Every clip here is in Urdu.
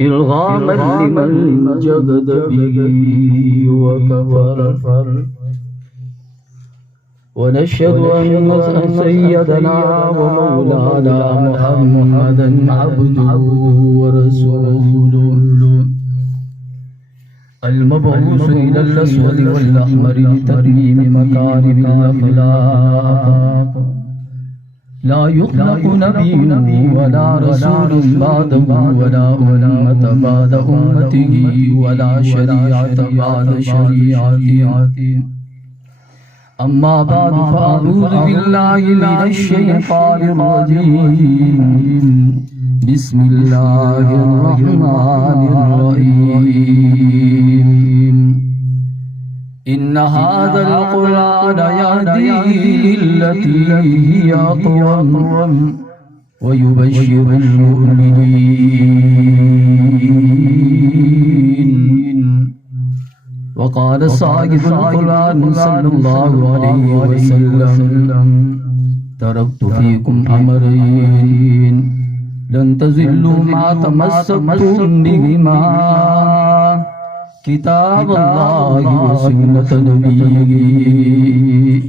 إرغاما لمن جدد به وكفر. ونشهد أن سيدنا ومولانا محمدا عبده ورسوله المبعوث إلى الأسود والأحمر لتتميم مكارم الأخلاق. لا يخلق نبي ولا رسول بعده ولا أمة بعد أمته ولا شريعة بعد شريعته. أما بعد فأعوذ بالله من الشيطان الرجيم. بسم الله الرحمن الرحيم. إن هذا القرآن يهدي للتي هي أقوم ويبشر المؤمنين. وقال صاحب القرآن صلى الله عليه وسلم: تركت فيكم أمرين لن تزلوا ما تمسكتم بهما، كتاب الله وسنة نبيه.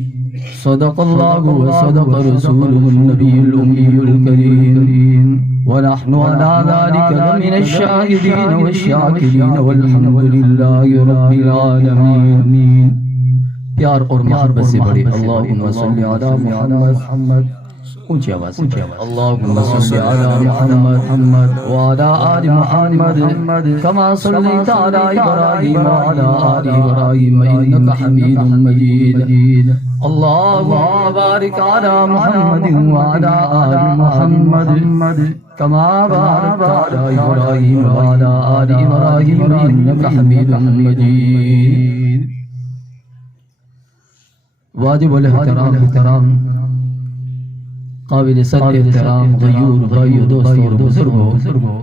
صدق الله وصدق رسوله النبي الأمي الكريم، ونحن على ذلك لمن الشاهدين والشاكرين والحمد لله رب العالمين. پیار اور محبت سے بڑے اللہم صلی علی محمد. اونچی آواز سے اللہم صلی علی محمد وعلی آل محمد کما صلیت علی ابراہیم وعلی آل ابراہیم انک حمید مجید. اللہم بارک علی محمد وعلی آل محمد کما بارکت علی ابراہیم وعلی آل ابراہیم انک حمید مجید. واجب الاحترام قابل صد احترام غیور بھائیو دوستوں اور بزرگوں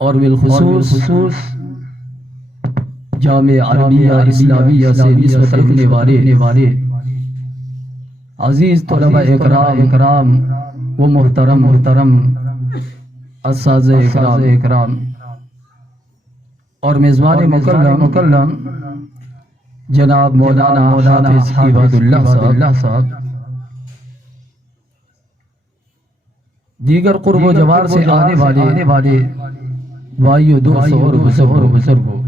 اور بالخصوص جامعہ عربیہ اسلامیہ سے نسبت رکھنے والے عزیز طلبہ اکرام و محترم اساتذہ اکرام اور میزبان مکرم جناب مولانا حافظ عباد اللہ صاحب، دیگر قرب و جوار سے آنے والے بھائیو دوستوں اور بزرگوں،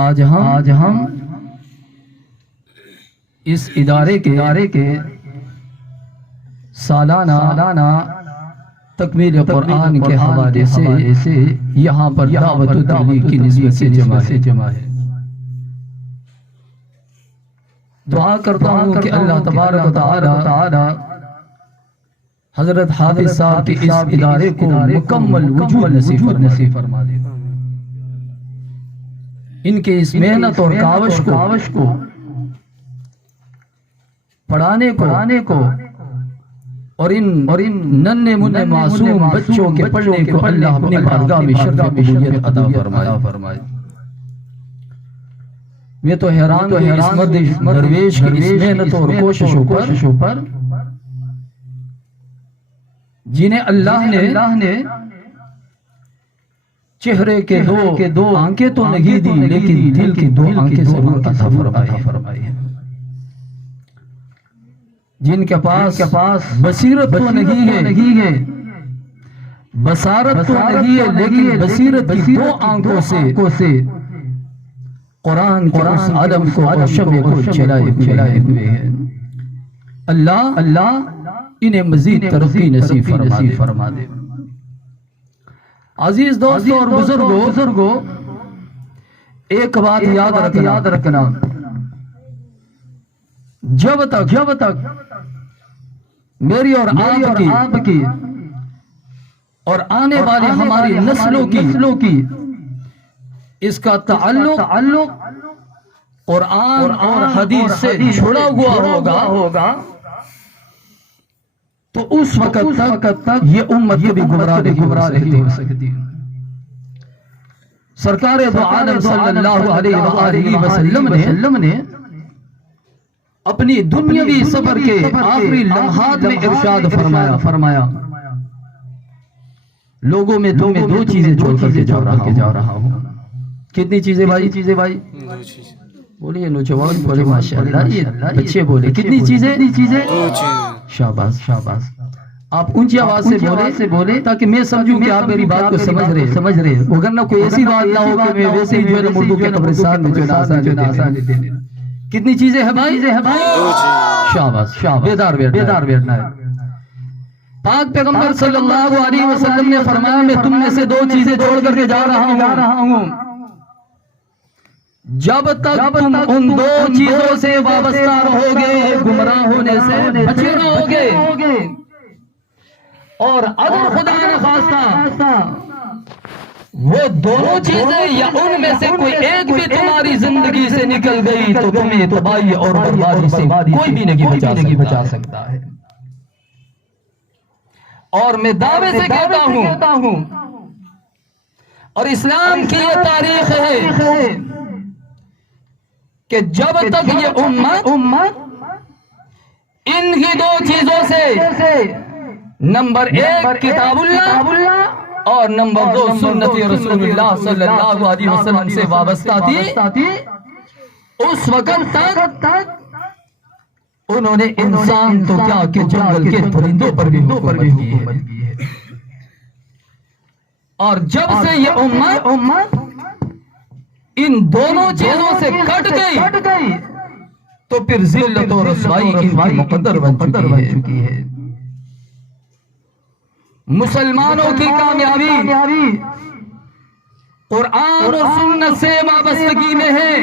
آج ہم اس ادارے کے سالانہ تکمیل قرآن کے حوالے سے یہاں پر دعوت و تبلیغ کی نسبت سے جمع ہے. دعا کرتا ہوں کہ اللہ تبارک و تعالی حضرت حافظ صاحب کے اس ادارے کو مکمل وجود نصیب فرما دے. ان کے اس محنت اور کاوش کو پڑھانے کو اور ان ننھے منھے معصوم بچوں کے پڑھنے کو اللہ اپنی بارگاہ میں شرف قبولیت عطا فرمائے. میں تو حیران ہوں اس مرد درویش کی اس محنت اور کوششوں پر جنہیں اللہ نے چہرے کے دو آنکھیں تو نہیں دی لیکن دل کی دو آنکھیں ضرور عطا فرمائی ہیں. جن کے پاس بصیرت تو نہیں ہے، بصارت تو نہیں ہے، لیکن بصیرت کی دو آنکھوں سے قرآن کے اس عالم کو اور شمع کو چلائے ہوئے ہیں. اللہ انہیں مزید ترقی نصیب فرما دے. عزیز دوستوں اور بزرگوں، ایک بات یاد رکھنا، جب تک میری اور آپ کی اور آنے والی ہماری نسلوں کی اس کا تعلق قرآن اور حدیث سے جڑا ہوا ہوگا تو اس وقت تک یہ امت کبھی گمراہ نہیں ہو سکتی. سرکار دو عالم صلی اللہ علیہ وآلہ وسلم نے اپنی دنیاوی سفر کے آخری لمحات میں ارشاد فرمایا لوگوں میں تمہیں دو چیزیں چھوڑ کر کے جا رہا ہوں. کتنی چیزیں بھائی؟ بولیے نوجوان بولے ماشاءاللہ. یہ بچے بولے کتنی چیزیں؟ شاباش. آپ اونچی آواز سے بولے تاکہ میں سمجھوں کہ آپ میری بات کو سمجھ رہے. وگرنہ کوئی ایسی بات نہ ہو کہ میں ویسے ہی جو ہے اردو کے قبرستان میں جو ہے آسان دے دیں. کتنی چیزیں ہیں بھائی؟ شاباش. بیدار بیٹھنا ہے. پاک پیغمبر صلی اللہ علیہ وسلم نے فرمایا میں تم میں سے دو چیزیں چھوڑ کر کے جا رہا ہوں. جب تک تم ان دو چیزوں سے وابستہ رہو گے گمراہ ہونے سے بچے رہو گے. اور اگر خدا نہ خواستہ وہ دونوں چیزیں یا ان میں سے کوئی ایک بھی تمہاری زندگی سے نکل گئی تو تمہیں تباہی اور بربادی سے کوئی بھی نہیں بچا سکتا ہے. اور میں دعوے سے کہتا ہوں اور اسلام کی یہ تاریخ ہے کہ جب تک یہ امت ان کی دو چیزوں سے نمبر 1 کتاب اللہ اور نمبر 2 سنت رسول اللہ صلی اللہ علیہ وسلم سے وابستہ تھی اس وقت تک انہوں نے انسان تو کیا کہ جنگل کے پرندوں پر بھی حکومت کی ہے. اور جب سے یہ امت ان دونوں چیزوں سے کٹ گئی تو پھر ذلت و رسوائی ان کی مقدر بن چکی ہے. مسلمانوں کی کامیابی قرآن اور سنت سے وابستگی میں ہے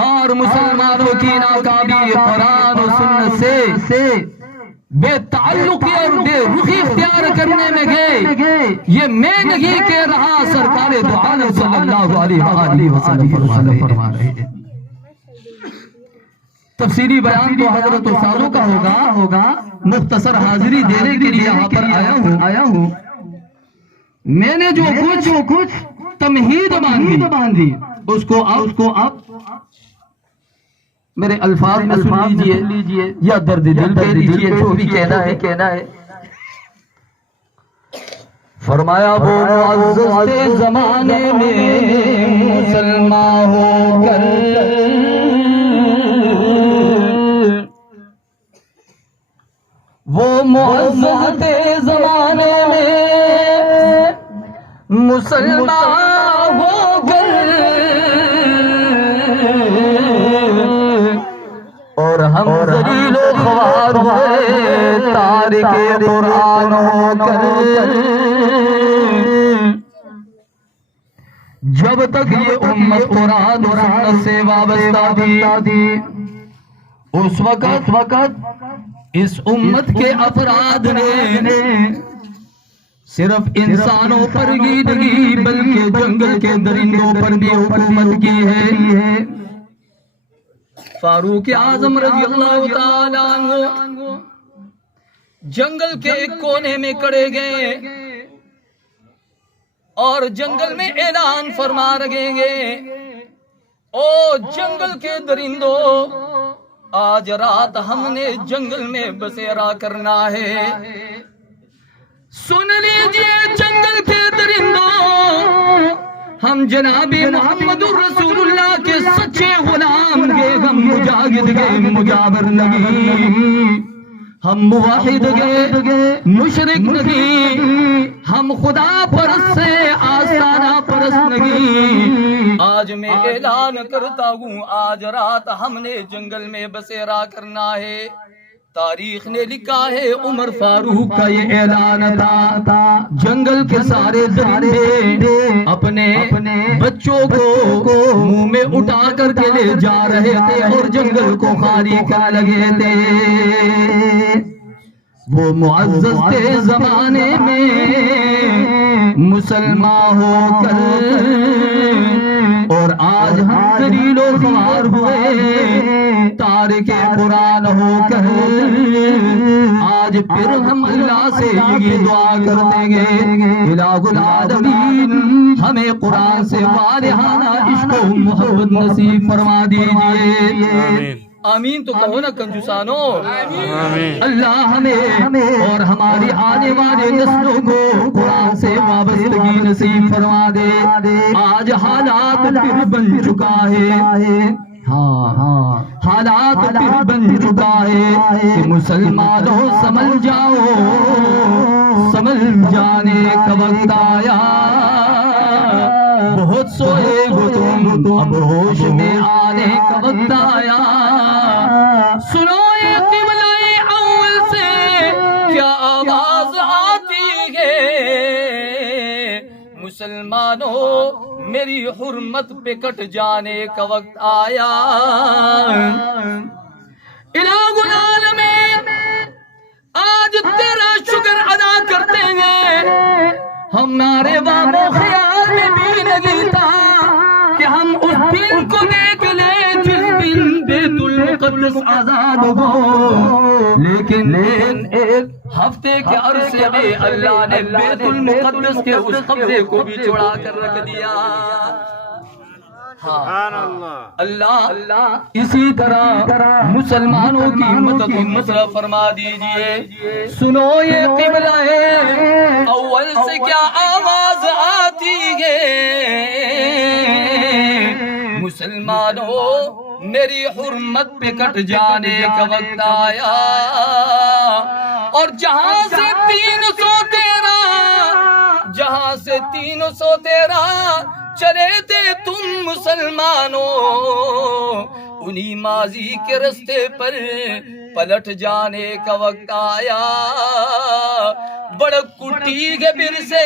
اور مسلمانوں کی ناکامی قرآن اور سنت سے بے تعلقی اور بے رخی اختیار کرنے میں گئے. یہ میں نہیں کہہ رہا، سرکار دو عالم صلی اللہ علیہ وسلم فرما رہے ہیں. تفسیری بیان تو حضرت استادوں کا ہوگا. مختصر حاضری دینے کے لیے یہاں پر آیا ہوں. میں نے جو کچھ تمہید باندھی اس کو آپ میرے الفاظ میں سن لیجئے یا درد دل کہہ لیجئے، جو بھی کہنا ہے. فرمایا وہ معزز زمانے میں مسلمان ہو کر وہ معزز زمانے میں مسلمان ہو کر اور ہم ذلیل و خوار ہوئے تارک قرآن ہو کر. جب تک یہ امت قرآن و سنت سے وابستہ تھی اس وقت اس امت کے افراد نے صرف انسانوں پر ہی نہیں بلکہ جنگل کے درندوں پر بھی حکومت کی ہے. فاروق اعظم رضی اللہ تعالیٰ عنہ جنگل کے ایک کونے میں کھڑے گئے اور جنگل میں اعلان فرما رہے گے، او جنگل کے درندوں، آج رات ہم نے جنگل میں بسیرا کرنا ہے. سن لیجئے جنگل کے درندوں، ہم جناب محمد رسول اللہ کے سچے غلام گے، ہم مجاہد گے مجابر نہیں، ہم موحد گے مشرک نہیں، ہم خدا پرست سے آستانہ پرست نہیں. آج میں اعلان کرتا ہوں آج رات ہم نے جنگل میں بسیرا کرنا ہے. تاریخ نے لکھا ہے عمر فاروق کا یہ اعلان تھا. جنگل کے سارے درندے اپنے بچوں کو منہ میں اٹھا کر کے لے جا رہے تھے اور جنگل کو خالی کر لگے تھے. وہ معزز تھے زمانے میں مسلمان ہو کر اور آج ہم ذلیل و خوار ہوئے تارک قرآن ہو کر. آج پھر ہم اللہ سے یہ دعا کرتے گے، الہ العالمین ہمیں قرآن سے والہانہ عشق و محبت نصیب فرما دیجئے. آمین تو کہو نا کنجوسانو. اللہ ہمیں اور ہماری آنے والے نسلوں کو قرآن سے وابستگی نصیب فرما دے. آج حالات پھر بن چکا ہے, ہاں حالات پھر بن چکا ہے کہ مسلمانوں سمجھ جاؤ, سمجھ جانے کا وقت آیا. بہت سوئے ہو تم, اب ہوش میں آنے کا وقت آیا. سنو یہ قبلہ اول سے کیا آواز آتی ہے. مسلمانوں میری حرمت پہ کٹ جانے کا وقت آیا. الہ العالمین آج تیرا شکر ادا کرتے ہیں. ہمارے بابو خیال میں بھی نہیں تھا کہ ہم اس دن کو دیکھ لیں جس دن بیت المقدس آزاد ہو. لیکن ایک ہفتے کے عرصے میں اللہ نے بیت المقدس کے اس قبضے کو بھی چھڑا کر رکھ دیا. اللہ اسی طرح مسلمانوں کی مدد و نصرت فرما دیجئے. سنو یہ قبلہ ہے اول سے کیا آواز آتی ہے. مسلمانوں میری حرمت پہ کٹ جانے کا وقت آیا. اور جہاں سے 313 چلے تھے تم مسلمانوں, انہی ماضی کے رستے پر پلٹ جانے کا وقت آیا. بڑک اٹھی کے بر سے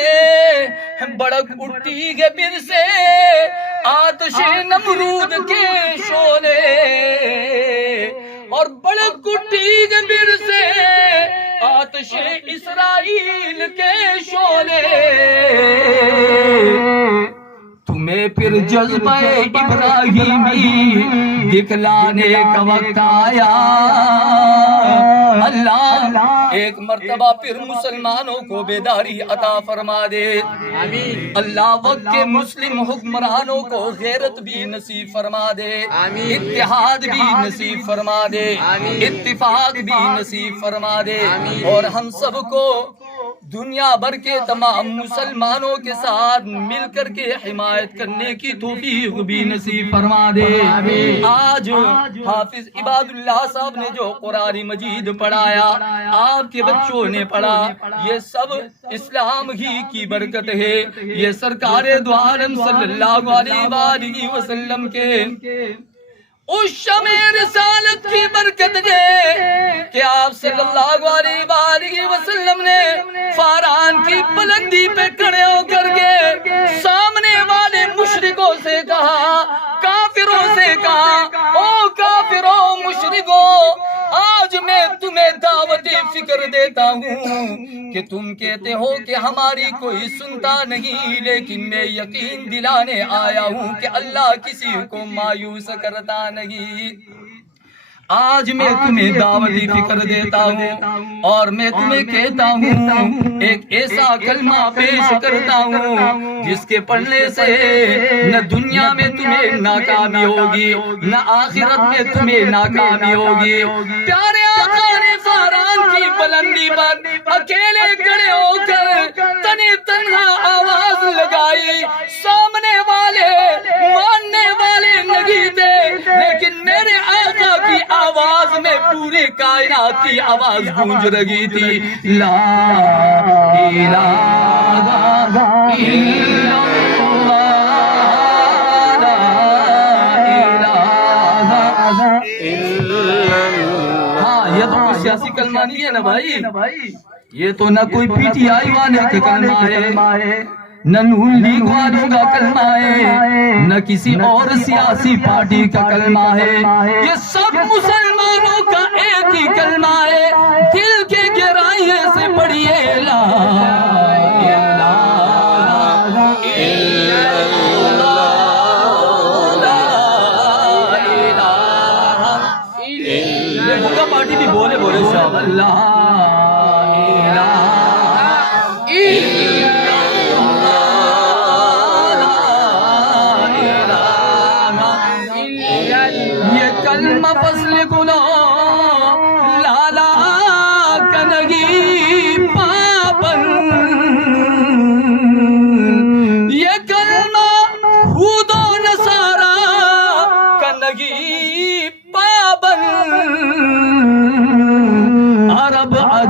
آتش نمرود کے شعلے, اور بڑک اٹھی کے بر سے آتش اسرائیل کے شعلے. تمہیں پھر جذبہ ابراہیمی دکھلانے کا وقت آیا. اللہ ایک مرتبہ پھر مسلمانوں کو بیداری عطا فرما دے. اللہ وقت کے مسلم حکمرانوں کو غیرت بھی نصیب فرما دے, اتحاد بھی نصیب فرما دے, اتفاق بھی نصیب فرما دے, اور ہم سب کو دنیا بھر کے تمام مسلمانوں کے ساتھ مل کر کے حمایت کرنے کی توفیق بھی نصیب فرما دے. آج حافظ عباد اللہ صاحب نے جو قرآن مجید پڑھایا, آپ کے بچوں نے پڑھا, یہ سب اسلام ہی کی برکت ہے. یہ سرکار دو عالم صلی اللہ علیہ وآلہ وسلم کے اس شمع رسالت کی برکت ہے کہ آپ صلی اللہ علیہ وآلہ وسلم نے فاران کی بلندی پہ کھڑے ہو کر کے سامنے والے مشرکوں سے کہا, کافروں سے کہا, او کافروں مشرکوں, آج میں تمہیں دعوت فکر دیتا ہوں کہ تم کہتے ہو کہ ہماری کوئی سنتا نہیں, لیکن میں یقین دلانے آیا ہوں کہ اللہ کسی کو مایوس کرتا نہیں. آج میں تمہیں دعوتی فکر دیتا ہوں اور میں تمہیں کہتا ہوں, ایک ایسا کلمہ پیش کرتا ہوں جس کے پڑھنے سے نہ دنیا میں تمہیں ناکامی ہوگی نہ آخرت میں تمہیں ناکامی ہوگی. پیارے آقا نے فاران کی بلندی پر اکیلے کھڑے ہو کر تنی تنہا آواز لگائی. سامنے والے ماننے والے نہیں تھے, لیکن میرے آقا کی آواز میں پوری کائنات کی آواز گونج رہی تھی. لا الہ الا اللہ, لا الہ الا اللہ. ہاں یہ تو کوئی سیاسی کلمہ نہیں ہے نا بھائی, یہ تو نہ کوئی پی ٹی آئی والے کا کلمہ ہے, نہ نون لیگ والوں کا کلمہ ہے, نہ کسی اور سیاسی پارٹی کا کلمہ ہے. یہ سب مسلمانوں کا ایک ہی کلمہ ہے. دل کے گہرائیے سے پڑھیے لا الہ الا اللہ, لا الہ الا. یہ بھوکا پارٹی بھی بولے شاہ اللہ الہ الا. یہ کلمہ فصل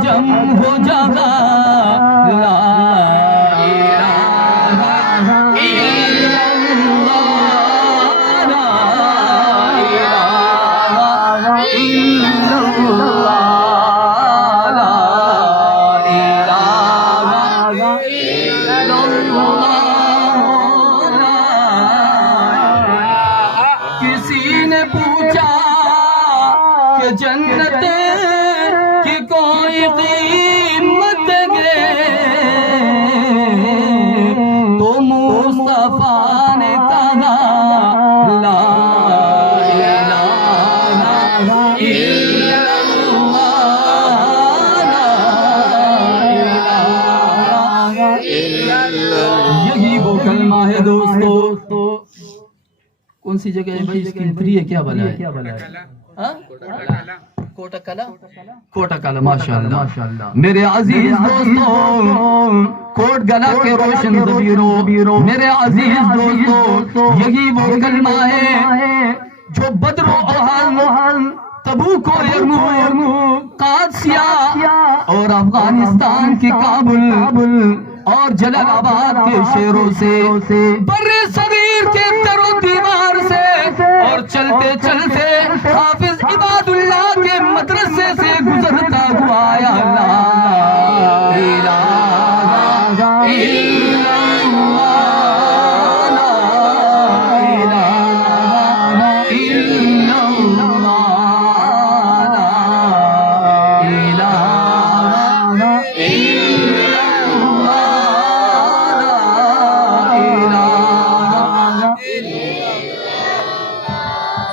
عجم ہو جگہ لا الہ الا اللہ لا الہ الا اللہ لا الہ الا اللہ کسی نے پوچھا کہ جنت کی کوئی قیمت ہے تو مصطفیٰ نے کہا لا الہ الا اللہ یہی وہ کلمہ ہے دوستو کون سی جگہ ہے بھائی اسکرین فری ہے کیا بنا ہے کوٹا کلا ماشاءاللہ میرے عزیز دوستو کوٹ گلا کے روشن ضمیروں میرے عزیز دوستو یہی وہ کلمہ ہے جو بدر و احد تبوک و یرموک قادسیہ اور افغانستان کی کابل اور جلال آباد کے شہروں سے بر صغیر کے در و دیوار سے اور چلتے چلتے حافظ عباد اللہ کے مدرسے سے گزرتا ہوا آیا لا الہ الا اللہ لا الہ الا اللہ لا الہ الا اللہ